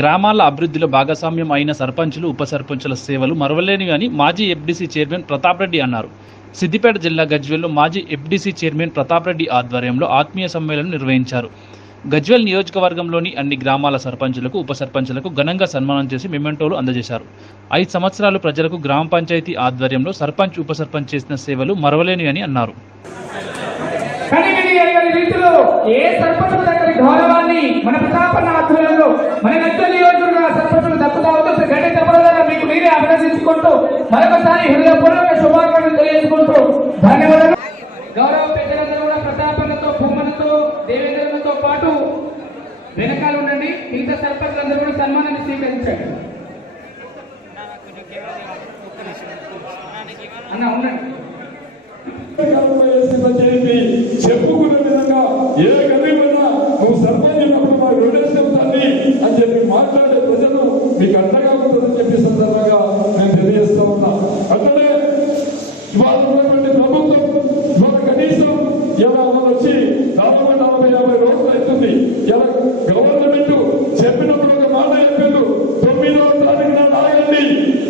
గ్రామాల అభివృద్ధిలో భాగస్వామ్యం అయిన సర్పంచులు ఉప సర్పంచుల సేవలు మరవలేనివి అని మాజీ ఎఫ్డీసీ చైర్మన్ ప్రతాప్ రెడ్డి అన్నారు. సిద్దిపేట జిల్లా గజ్వేల్లో మాజీ ఎఫ్డీసీ చైర్మన్ ప్రతాప్ రెడ్డి ఆధ్వర్యంలో ఆత్మీయ సమ్మేళనం నిర్వహించారు. గజ్వేల్ నియోజకవర్గంలోని అన్ని గ్రామాల సర్పంచులకు ఉప సర్పంచులకు ఘనంగా సన్మానం చేసి మెమెంటోలు అందజేశారు. ఐదు సంవత్సరాలు ప్రజలకు గ్రామ పంచాయతీ ఆధ్వర్యంలో సర్పంచ్ ఉప సర్పంచ్ చేసిన సేవలు మరవలేనివి అని అన్నారు. మన ప్రతాపన్న ఆధ్వర్యంలో మన గజ్జ నియోజకవర్గ సర్పంచులు దక్కుతా ఉందో గడ్డి తప్పకుండా మీకు మీరే అభినందించుకుంటూ మరొకసారి హృదయపూర్వక శుభాకాంక్షలు తెలియజేసుకుంటూ ధన్యవాదాలు. గౌరవ పెద్దలందరూ కూడా ప్రతాపన్నతో బొమ్మలతో దేవేంద్రతో పాటు వెనకాల ఉండండి. మిగతా సర్పంచులందరూ కూడా సన్మానాన్ని స్వీకరించండి. అన్న ఉండండి. ఇలా వచ్చి నలభై నలభై యాభై రోజులు అవుతుంది ఇలా గవర్నమెంట్ చెప్పినప్పుడు ఒక మాట చెప్పిండు తొమ్మిదో తారీఖున ఆగండి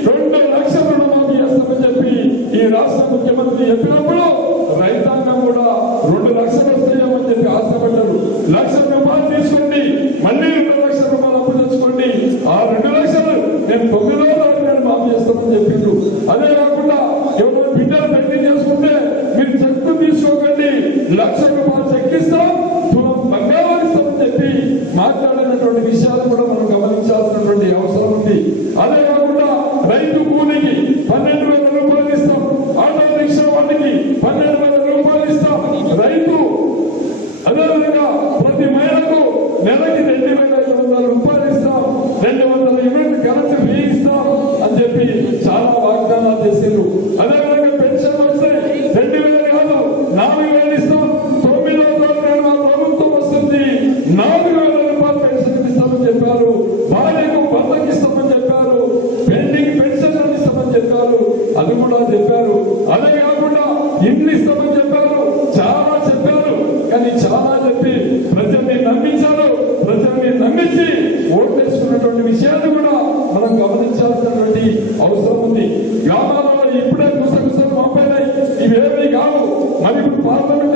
రెండు లక్షల రుణమాఫీ చేస్తామని చెప్పి ఈ రాష్ట్ర ముఖ్యమంత్రి చెప్పినప్పుడు రైతాంగం కూడా రెండు లక్షలు వస్తాయని చెప్పి ఆశపడ్డారు. లక్ష రూపాయలు తీసుకోండి. మళ్ళీ రెండు లక్షల రూపాయలు అప్పు తెచ్చుకోండి. ఆ రెండు లక్షలు నేను తొమ్మిదో తారీఖు నేను మాఫీ చేస్తామని చెప్పిండు అదే కాకుండా ఎవరు బిడ్డలు పెళ్ళి చేసుకుంటే మీరు చెక్కు తీసుకోకండి లక్ష రూపాయలు చెక్కిస్తాం బంగారం ఇస్తామని చెప్పి మాట్లాడినటువంటి విషయాలు కూడా మనం గమనించాల్సినటువంటి అవసరం ఉంది అదే కాకుండా రైతు కూలికి పన్నెండు వేల రూపాయలు ఇస్తాం. ఆటో రిక్షా వాటికి పన్నెండు వేల రూపాయలు ఇస్తాం. రైతు అదేవిధంగా ప్రతి మహిళకు నెలకి రెండు వేల ఐదు వందల రూపాయలు ఇస్తాం. రెండు వందల యూనిట్ కరెంట్ ఫ్రీ ఇస్తాం అని చెప్పి చాలా వాగ్దానాలు చేసిండ్రు. అదే విషయాన్ని కూడా మనం గమనించాల్సినటువంటి అవసరం ఉంది. గ్రామాలలో ఇప్పుడే కుసగుసలు పంపేనాయి ఇవేమీ కావు. మరి ఇప్పుడు పార్లమెంట్